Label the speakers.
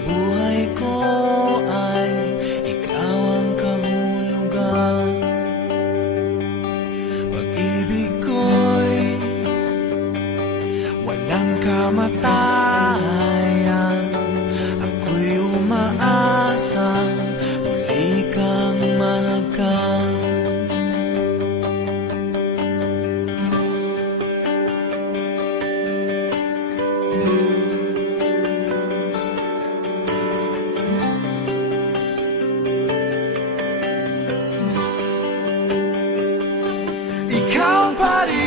Speaker 1: sa everybody